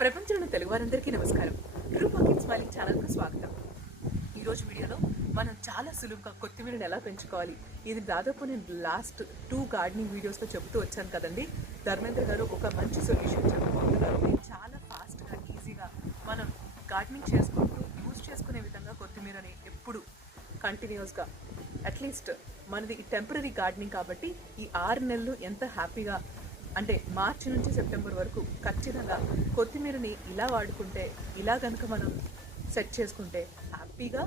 ప్రపంచంలో తెలుగు వారందరికీ నమస్కారం. ట్రూ పాకెట్ స్మైలింగ్ ఛానల్కు స్వాగతం. ఈరోజు వీడియోలో మనం చాలా సులువుగా కొత్తిమీరని ఎలా పెంచుకోవాలి, ఇది దాదాపు నేను లాస్ట్ 2 గార్డెనింగ్ వీడియోస్లో చెబుతూ వచ్చాను కదండి. ధర్మేంద్ర గారు ఒక మంచి సొల్యూషన్ చెప్పుకుంటున్నారు. ఇది చాలా ఫాస్ట్గా ఈజీగా మనం గార్డెనింగ్ చేసుకుంటూ యూజ్ చేసుకునే విధంగా కొత్తిమీరని ఎప్పుడు కంటిన్యూస్గా అట్లీస్ట్ మనది ఈ టెంపరీ గార్డెనింగ్ కాబట్టి ఈ 6 నెలలు ఎంత హ్యాపీగా అంటే మార్చి నుంచి సెప్టెంబర్ వరకు ఖచ్చితంగా కొత్తిమీరని ఇలా వాడుకుంటే, ఇలా కనుక మనం సెట్ చేసుకుంటే హ్యాపీగా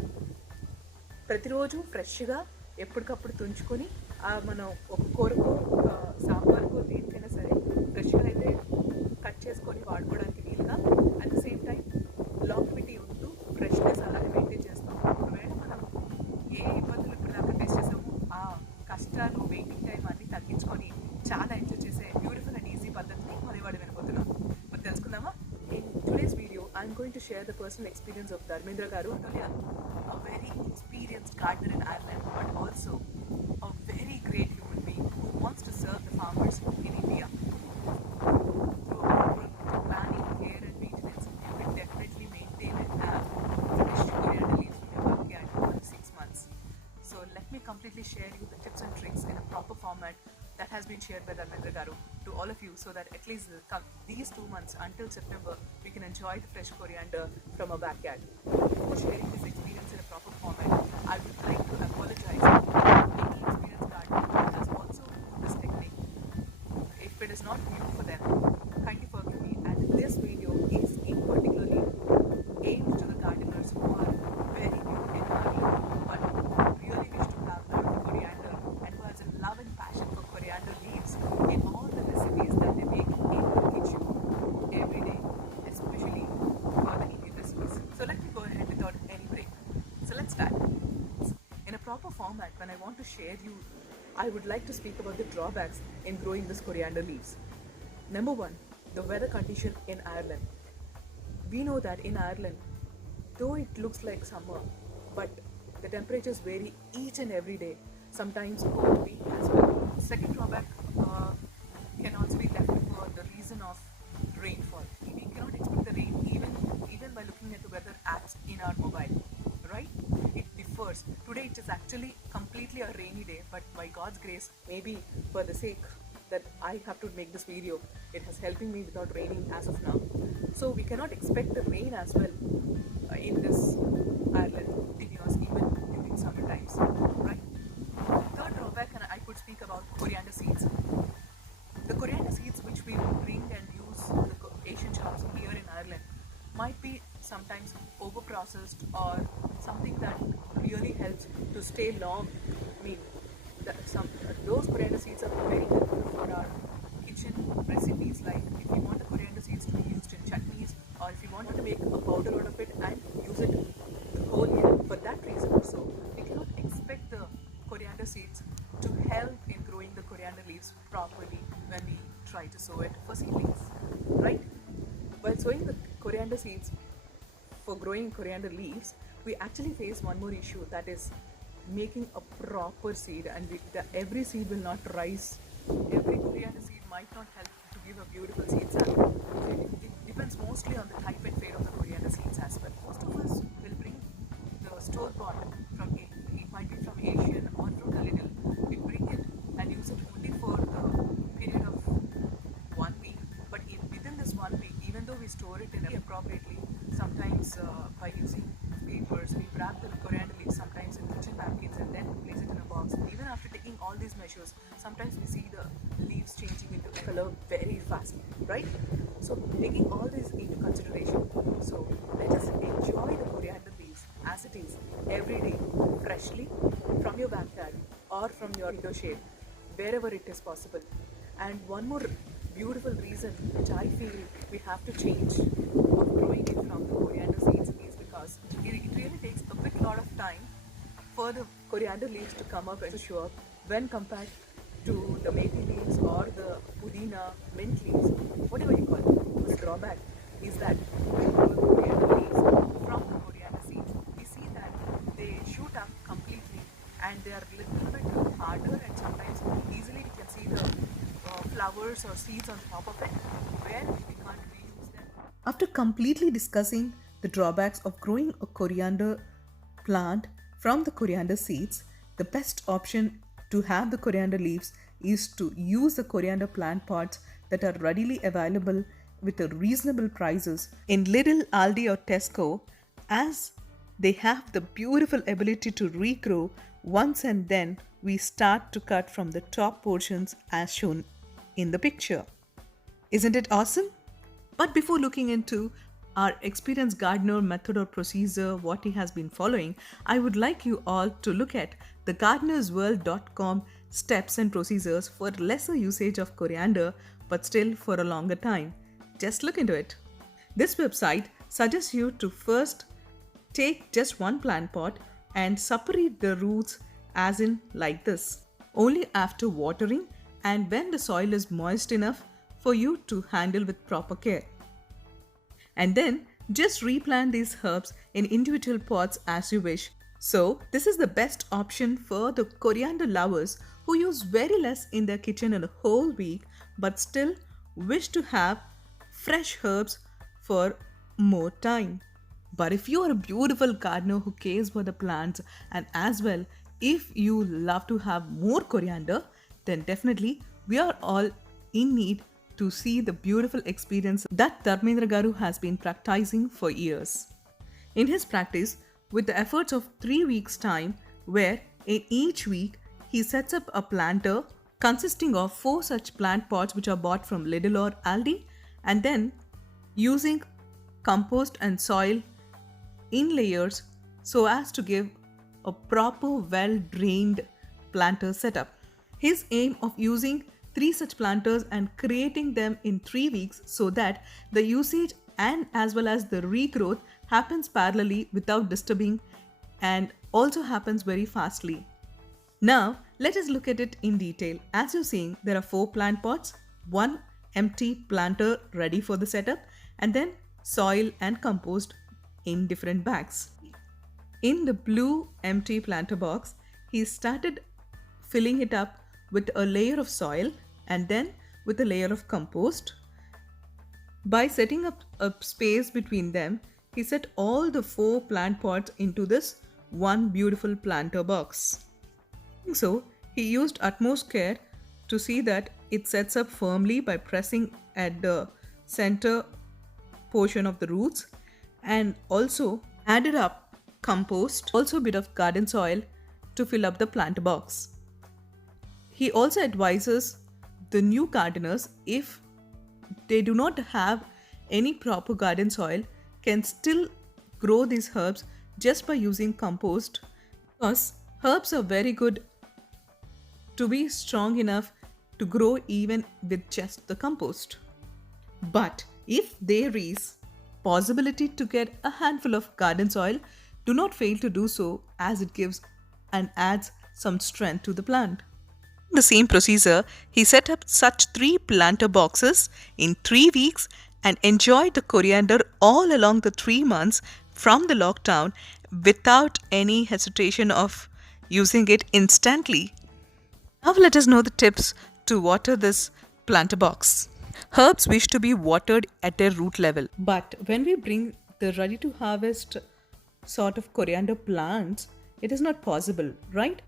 ప్రతిరోజు ఫ్రెష్గా ఎప్పటికప్పుడు తుంచుకొని మనం ఒక కూరకో సాంబార్కో దేనికైనా సరే ఫ్రెష్గా అయితే కట్ చేసుకొని వాడుకోవడానికి వీలుగా at the same time longevity ఉంటూ ఫ్రెష్నెస్ అలాగే మెయింటైన్ చేస్తాం. ఒకవేళ మనం ఏ ఇబ్బందులు ఇప్పుడు దాకా ఫేస్ చేసామో ఆ కష్టాలు వెయిటింగ్ టైం అన్నీ తగ్గించుకొని చాలా ఎంజాయ్ చేసే బ్యూటిఫుల్ అండ్ ఈజీ పద్ధతిని మనం ఇవాళ వినబోతున్నాం. మరి తెలుసుకుందామా? In today's video, I'm going to share the personal experience of Dharmendra Garu, a very experienced gardener in Ireland, but also a very great human being who wants to serve the farmers in India. Through our planning, care and maintenance, you will definitely maintain and have fresh coriander leaves from your backyard for 6 months. So let me completely share you the tips and tricks in a proper format that has been shared by Dharmendra Garu to all of you, so that at least these 2 months until September we can enjoy the fresh coriander from our backyard. Before sharing this experience in a proper format, I would like to apologize to any experienced gardener who has also used this technique. If it is not new for them, kindly forgive me, and this video is in particularly aimed to the gardeners who are very new in gardening but really wish to have more coriander and who has a love and passion for coriander leaves in all the recipes that they make in the kitchen every day, especially for the Indian recipes. So let me go ahead without any break. So let's start. In a proper format, when I want to share you, I would like to speak about the drawbacks in growing this coriander leaves. Number 1, the weather condition in Ireland. We know that in Ireland, though it looks like summer, but the temperatures vary each and every day, sometimes over a week as well. Second drawback can also be left for the reason of rainfall. We cannot expect the rain even by looking at the weather apps in our mobile, right? It differs. Today it is actually completely a rainy day, but by God's grace, maybe for the sake that I have to make this video, it has helping me without raining as of now. So we cannot expect the rain as well in this Ireland continuous even during summer times, right? Third drawback, and I could speak about coriander seeds. The coriander seeds which we bring and use in the Asian shops here in Ireland might be sometimes over processed or something that really helps to stay long. I mean, those coriander seeds are very helpful for our kitchen recipes, like if you want the coriander seeds to be used in chutneys, or if you want to make a powder out of it and use it the whole year. For that reason also, we cannot expect the coriander seeds to help in growing the coriander leaves properly when we try to sow it for seedlings, right? While sowing the coriander seeds for growing coriander leaves, we actually face one more issue, that is making a proper seed, and every seed will not rise. Every coriander seed might not help to give a beautiful seed sample. It depends mostly on the type and fate of the coriander seeds as well. Most of us will bring the store-bought from it might be from Asian or from the Lidl. We bring it and use it only for the period of 1 week. But within this 1 week, even though we store it in appropriately, sometimes by using papers, we wrap the coriander leaves sometimes in kitchen napkins and then place it in a box. Even after taking all these measures, sometimes we see the leaves changing into color very fast, right? So taking all this into consideration, so let us enjoy the coriander leaves as it is every day, freshly from your backyard or from your window shade, wherever it is possible. And one more beautiful reason which I feel we have to change of growing it from the coriander seeds is because it really takes a bit lot of time for the coriander leaves to come up and to show up when compared to the methi leaves or the pudina, mint leaves, whatever you call it. The drawback is that when we grow the coriander leaves from the coriander seeds, we see that they shoot up completely and they are a little bit harder, and sometimes easily we can see the flowers or seeds on top of it, where we can't reuse them After completely discussing the drawbacks of growing a coriander plant from the coriander seeds, the best option to have the coriander leaves is to use the coriander plant pots that are readily available with a reasonable prices in Lidl, Aldi or Tesco, as they have the beautiful ability to regrow once, and then we start to cut from the top portions as shown in the picture. Isn't it awesome? But before looking into our experienced gardener method or procedure, what he has been following, I would like you all to look at the gardenersworld.com steps and procedures for lesser usage of coriander but still for a longer time. Just look into it. This website suggests you to first take just one plant pot and separate the roots as in like this. Only after watering and when the soil is moist enough for you to handle with proper care. And then just replant these herbs in individual pots as you wish. So this is the best option for the coriander lovers who use very less in their kitchen in a whole week but still wish to have fresh herbs for more time. But if you are a beautiful gardener who cares for the plants, and as well if you love to have more coriander, then definitely we are all in need to see the beautiful experience that Dharmendra Garu has been practicing for years. In his practice, with the efforts of 3 weeks' time, where in each week he sets up a planter consisting of 4 such plant pots which are bought from Lidl or Aldi, and then using compost and soil in layers so as to give a proper well-drained planter setup. His aim of using 3 such planters and creating them in 3 weeks so that the usage and as well as the regrowth happens parallelly without disturbing and also happens very fastly. Now let us look at it in detail. As you're seeing, there are 4 plant pots, 1 empty planter ready for the setup, and then soil and compost in different bags. In the blue empty planter box, he started filling it up with a layer of soil and then with a layer of compost. By setting up a space between them, he set all the 4 plant pots into this one beautiful planter box. So he used utmost care to see that it sets up firmly by pressing at the center portion of the roots, and also added up compost, also a bit of garden soil to fill up the planter box. He also advises the new gardeners, if they do not have any proper garden soil, can still grow these herbs just by using compost, because herbs are very good to be strong enough to grow even with just the compost. But if there is possibility to get a handful of garden soil, do not fail to do so, as it gives and adds some strength to the plant. The same procedure, he set up such 3 planter boxes in 3 weeks and enjoyed the coriander all along the 3 months from the lockdown without any hesitation of using it instantly. Now let us know the tips to water this planter box. Herbs wish to be watered at their root level, but when we bring the ready to harvest sort of coriander plants, it is not possible, right?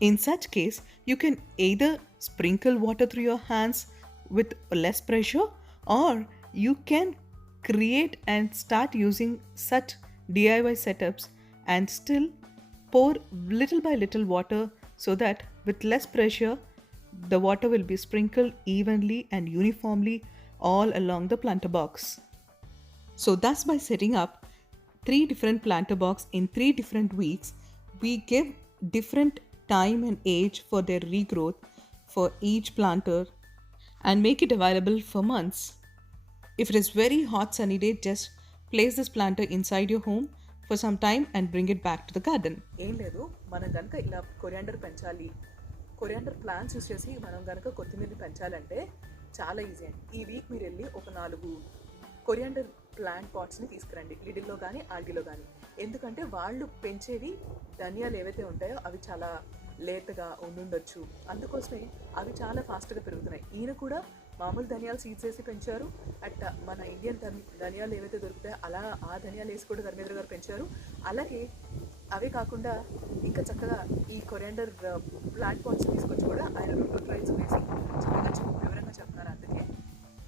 In such case, you can either sprinkle water through your hands with less pressure, or you can create and start using such DIY setups and still pour little by little water so that with less pressure the water will be sprinkled evenly and uniformly all along the planter box. So thus, by setting up 3 different planter boxes in 3 different weeks, we give different time and age for their regrowth for each planter and make it available for months. If it is very hot sunny day, just place this planter inside your home for some time and bring it back to the garden. ఏం లేదు, మనం గనుక ఇలా కొరియాండర్ పెంచాలి, coriander plants use చేసి మనం గనుక కొత్తిమీర పెంచాలంటే చాలా ఈజీ అండి. ఈ వీక్ మీరు వెళ్ళి ఒక 4 కొరియాండర్ ప్లాంట్ పాట్స్ని తీసుకురండి, లిడిల్లో కానీ ఆల్డీలో కానీ. ఎందుకంటే వాళ్ళు పెంచేవి ధనియాలు ఏవైతే ఉంటాయో అవి చాలా లేతగా ఉండుండొచ్చు, అందుకోసమే అవి చాలా ఫాస్ట్గా పెరుగుతున్నాయి. ఈయన కూడా మామూలు ధనియాల సీడ్స్ వేసి పెంచారు, అట్లా మన ఇండియన్ ధనియాలు ఏవైతే దొరుకుతాయో అలా ఆ ధనియాలు వేసి కూడా ధర్మేంద్ర గారు పెంచారు. అలాగే అవే కాకుండా ఇంకా చక్కగా ఈ కొరియాండర్ ప్లాంట్ పాట్స్ తీసుకొచ్చి కూడా ఆయన 2 ట్రైల్స్ వేసి చక్కగా వివరంగా చెప్తున్నారు. అందుకే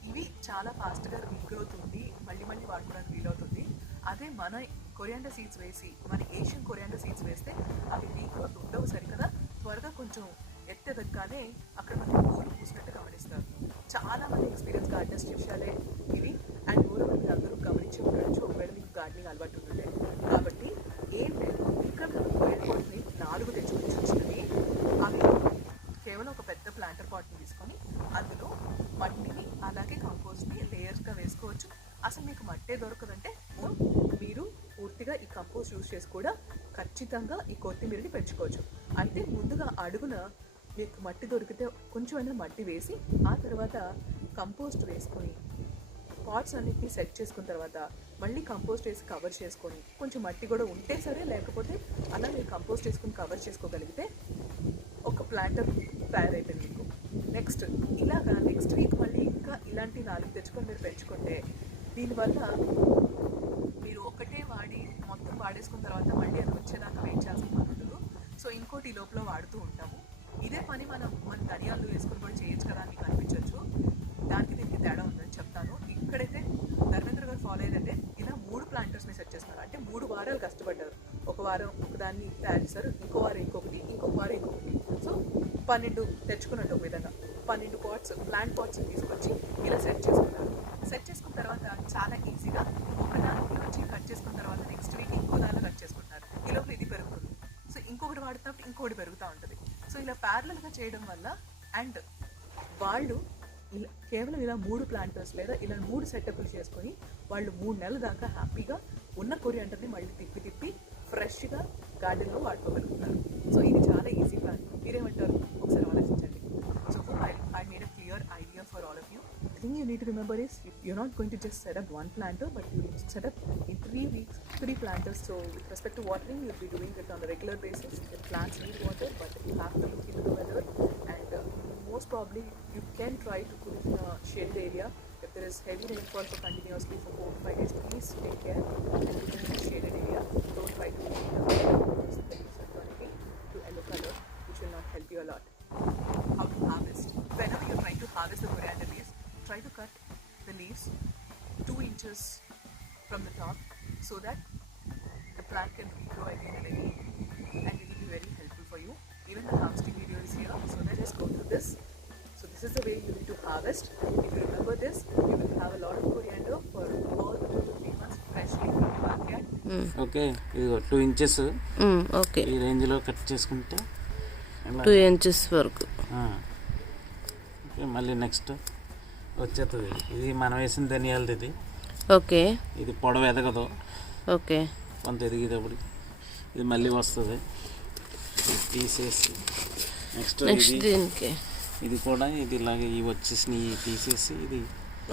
ఇవి చాలా ఫాస్ట్గా రీగ్రోత్ ఉంది, మళ్ళీ మళ్ళీ వాడుకోవడానికి వీలవుతుంది. అదే మన కొరియాండర్ సీడ్స్ వేసి, మన ఏషియన్ కొరియాండర్ సీడ్స్ వేస్తే అవి రీగ్రోత్ ఉండవు సరికదా, త్వరగా కొంచెం ఎత్తెదగ్గానే అక్కడ మనకి పూలు పూసినట్టు గమనిస్తారు. చాలా మంది ఎక్స్పీరియన్స్ గార్డెనర్స్ విషయాలే ఇవి. అండ్ ఊరు మీరు అందరూ గమనించి ఉండొచ్చు ఒకవేళ మీకు గార్డెనింగ్ అలవాటు ఉంటుంటే. కాబట్టి ఏం లేదు, ఇక్కడ కొరియాండర్ పాట్ని 4 తెచ్చుకొని వచ్చినవి. అవి కేవలం ఒక పెద్ద ప్లాంటర్ పాట్ని తీసుకొని అందులో మట్టిని అలాగే కంపోస్ట్ని లేయర్స్గా వేసుకోవచ్చు. అసలు మీకు మట్టే దొరకదంటే మీరు పూర్తిగా ఈ కంపోస్ట్ యూజ్ చేసి కూడా ఖచ్చితంగా ఈ కొత్తిమీరని పెంచుకోవచ్చు. అయితే ముందుగా అడుగున మీకు మట్టి దొరికితే కొంచెమైనా మట్టి వేసి ఆ తర్వాత కంపోస్ట్ వేసుకొని పాట్స్ అన్నిటిని సెట్ చేసుకున్న తర్వాత మళ్ళీ కంపోస్ట్ వేసి కవర్ చేసుకొని, కొంచెం మట్టి కూడా ఉంటే సరే, లేకపోతే అలా మీరు కంపోస్ట్ వేసుకొని కవర్ చేసుకోగలిగితే ఒక ప్లాంటర్ తయారైపోయింది మీకు. నెక్స్ట్ ఇలాగా నెక్స్ట్ వీక్ మళ్ళీ ఇంకా ఇలాంటి 4 తెచ్చుకొని మీరు పెంచుకుంటే దీనివల్ల మీరు ఒకటే వాడి మొత్తం వాడేసుకున్న తర్వాత మళ్ళీ అది వచ్చేదాకా వెయిట్ చేయాల్సిన పని ఉండదు. సో ఇంకోటి ఈ లోపల వాడుతూ ఉంటాము. ఇదే పని మన ధనియాలు వేసుకొని కూడా చేయొచ్చు కదా అని మీకు అనిపించవచ్చు. దానికి దీనికి తేడా ఉందని చెప్తాను. ఇక్కడైతే ధర్మేంద్ర గారు ఫాలో అయ్యేదంటే ఇలా 3 ప్లాంటర్స్ని సెట్ చేస్తున్నారు. అంటే 3 వారాలు కష్టపడ్డారు. ఒక వారం ఒకదాన్ని తయారు చేశారు, ఇంకో వారం ఇంకొకటి, ఇంకొక వారం ఇంకొకటి. సో 12 తెచ్చుకున్నట్టు ఒక విధంగా 12 పాట్స్ ప్లాంట్ పాట్స్ తీసుకొచ్చి ఇలా సెట్ చేసుకున్నారు. సెట్ చేసుకున్న తర్వాత చాలా ఈజీగా ఒకదానికి వచ్చి కట్ చేసుకున్న తర్వాత నెక్స్ట్ వీక్ ఇంకో దాన్ని కట్ చేసుకుంటున్నారు. ఈ లోపల ఇది పెరుగుతుంది. సో ఇంకొకటి వాడుతున్నప్పుడు ఇంకొకటి పెరుగుతూ ఉంటుంది. సో ఇలా ప్యారలల్గా చేయడం వల్ల అండ్ వాళ్ళు కేవలం ఇలా 3 ప్లాంటర్స్ లేదా ఇలా 3 సెటప్లు చేసుకొని వాళ్ళు 3 నెలల దాకా హ్యాపీగా ఉన్న కొరియాండర్ని మళ్ళీ తిప్పి ఫ్రెష్గా గార్డెన్లో వాడుకోగలుగుతున్నారు. సో ఇది చాలా ఈజీ ప్లాన్. మీరేమంటారు? ఒకసారి ఆలోచించండి. So I made a clear idea for all of you. The thing you need to remember is you're not going to just set up 1 planter, but you need to set up in 3 weeks 3 planters. So with respect to watering, you'll be doing it on a regular basis. The plants need water, but you have to look into the weather, and most probably you can try to put it in a shaded area. If there is heavy rainfall for continuously for 4 to 5 days, please take care and put it in a shaded area. Don't try to put it in the leaves are turning to yellow color, which will not help you a lot. How to harvest? Whenever you're trying to harvest the coriander leaves, try to cut the leaves 2 inches from the top so that the plant can regrow again and again, and it will be very helpful for you. Even the harvesting video is here, so let's just go through this. So this is the way you need to harvest. If you remember this, you will have a lot of coriander for all the 2 to 3 months freshly from the market. Okay, ఇదిగో 2 inches okay, ఈ రేంజ్లో కట్ చేసుకుంటే 2 ఇంచెస్ వరకు. ఓకే, మళ్ళీ నెక్స్ట్ వచ్చేస్తుంది. ఇది మనం వేసిన ధనియాలది. ఇది ఓకే, ఇది పొడవు ఎదగదు. ఓకే, కొంత ఎదిగేటప్పుడు ఇది మళ్ళీ వస్తుంది. తీసేసి నెక్స్ట్ దీనికి ఇది కూడా ఇది ఇలాగే ఇవి వచ్చేసినవి తీసేసి ఇది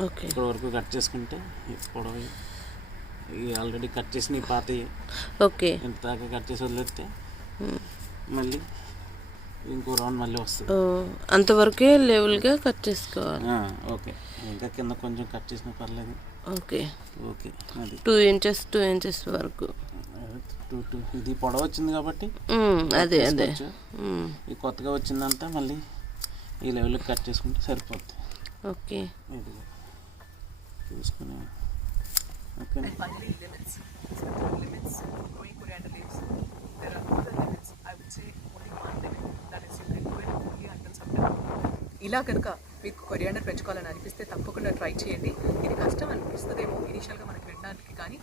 ఓకే ఇక్కడ వరకు కట్ చేసుకుంటే పొడవు ఇవి ఆల్రెడీ కట్ చేసిన పాతవి ఓకే ఇంత దాకా కట్ చేసి వదిలేస్తే మళ్ళీ ఇంకో రౌండ్ మళ్ళీ వస్తుంది. అంతవరకే లెవెల్గా కట్ చేసుకోవాలి. ఓకే, ఇంకా కింద కొంచెం కట్ చేసినా పర్లేదు. ఓకే ఓకే, అది 2 ఇంచెస్ వరకు. ఇది పొడవు వచ్చింది కాబట్టి అదే అదే ఈ కొత్తగా వచ్చిందంతా మళ్ళీ ఈ లెవెల్కి కట్ చేసుకుంటే సరిపోద్ది. ఓకే, ఇది చూసుకుని okay. And finally, limits. So there are limits to growing coriander leaves. There are other limits. I would say only one limit. That is, you can do it only until September. ఇలా కనుక మీకు కొరియాండర్ పెంచుకోవాలని అనిపిస్తే తప్పకుండా ట్రై చేయండి. ఇది కష్టం అనిపిస్తుందేమో ఇనీషియల్గా మనకి వినడానికి, కానీ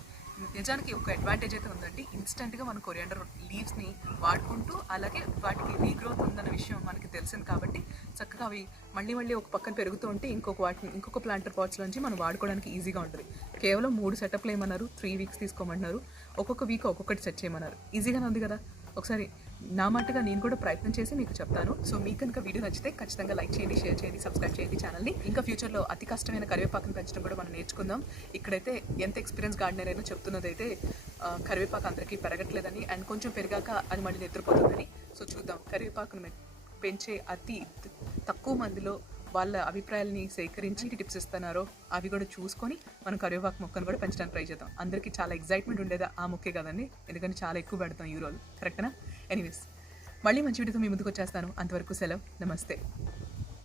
నిజానికి ఒక అడ్వాంటేజ్ అయితే ఉందండి. ఇన్స్టెంట్గా మన కొరియాండర్ లీవ్స్ని వాడుకుంటూ అలాగే వాటికి రీగ్రోత్ ఉందన్న విషయం మనకి తెలిసింది కాబట్టి చక్కగా అవి మళ్ళీ ఒక పక్కన పెరుగుతూ ఉంటే ఇంకొక ప్లాంటర్ పాట్స్లోంచి మనం వాడుకోవడానికి ఈజీగా ఉంటుంది. కేవలం 3 సెటప్లు ఏమన్నారు, 3 వీక్స్ తీసుకోమన్నారు, ఒక్కొక్క వీక్ ఒక్కొక్కటి సెట్ చేయమన్నారు. ఈజీగానే ఉంది కదా. ఒకసారి నా మాటగా నేను కూడా ప్రయత్నం చేసి మీకు చెప్తాను. సో మీకు కనుక వీడియో నచ్చితే ఖచ్చితంగా లైక్ చేయండి, షేర్ చేయండి, సబ్స్క్రైబ్ చేయండి ఛానల్ని. ఇంకా ఫ్యూచర్లో అతి కష్టమైన కరివేపాకును పెంచడం కూడా మనం నేర్చుకుందాం. ఇక్కడైతే ఎంత ఎక్స్పీరియన్స్ గార్డెనర్ అయినా చెప్తున్నదైతే కరివేపాకు అందరికీ పెరగట్లేదని, అండ్ కొంచెం పెరిగాక అది మళ్ళీ నిద్రపోతుందని. సో చూద్దాం, కరివేపాకును పెంచే అతి తక్కువ మందిలో వాళ్ళ అభిప్రాయాలని సేకరించి టిప్స్ ఇస్తున్నారో అవి కూడా చూసుకొని మనం కరివేపాకు మొక్కను కూడా పెంచడానికి ట్రై చేద్దాం. అందరికీ చాలా ఎగ్జైట్మెంట్ ఉండేది ఆ మొక్కే కదండి, ఎందుకంటే చాలా ఎక్కువ పెడతాం ఈ రోజు. కరెక్టనా? ఎనీవేస్, మళ్ళీ మంచి వీడియోతో మీ ముందుకు వచ్చేస్తాను. అంతవరకు సెలవు. నమస్తే.